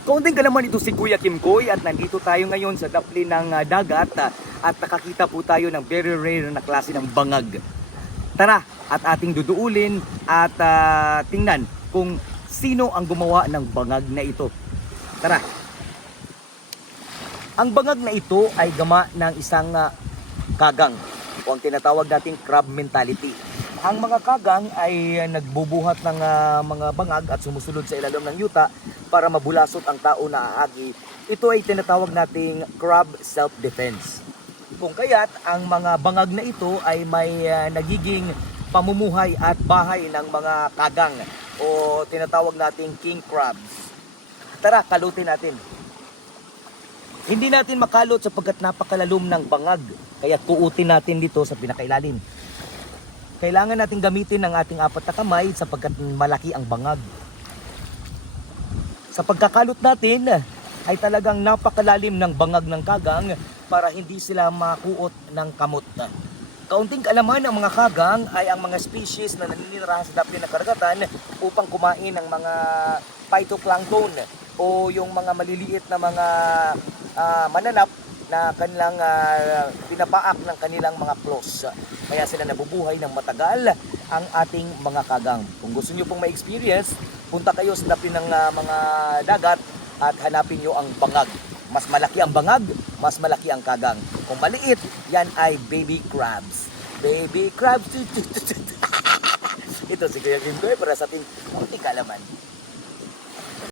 Kaunting ka naman, ito si Kuya Kim Koy at nandito tayo ngayon sa dapli ng dagat at nakakita po tayo ng very rare na klase ng bangag. Tara at ating duduulin at tingnan kung sino ang gumawa ng bangag na ito. Tara! Ang bangag na ito ay gama ng isang kagang o ang tinatawag nating crab mentality. Ang mga kagang ay nagbubuhat ng mga bangag at sumusunod sa ilalim ng yuta para mabulasot ang tao na aagi. Ito ay tinatawag nating crab self-defense. Kung kaya't ang mga bangag na ito ay may nagiging pamumuhay at bahay ng mga kagang o tinatawag nating king crabs. Tara, kalutin natin. Hindi natin makalot sapagkat napakalalom ng bangag, kaya kuutin natin dito sa pinakailalim. Kailangan natin gamitin ang ating apat na kamay sapagkat malaki ang bangag. Sa pagkakalot natin ay talagang napakalalim ng bangag ng kagang para hindi sila makuot ng kamot. Kaunting kaalaman ng mga kagang ay ang mga species na naninirahan sa dapli ng karagatan upang kumain ng mga phytoplankton o yung mga maliliit na mga mananap na kanilang pinapaak ng kanilang mga claws. Kaya sila nabubuhay ng matagal ang ating mga kagang. Kung gusto nyo pong ma-experience, punta kayo sa dapli ng mga dagat at hanapin nyo ang bangag. Mas malaki ang bangag, mas malaki ang kagang. Kung maliit, yan ay baby crabs. Baby crabs. Ito si Kuya Kim Koy para sa ating munting kaalaman.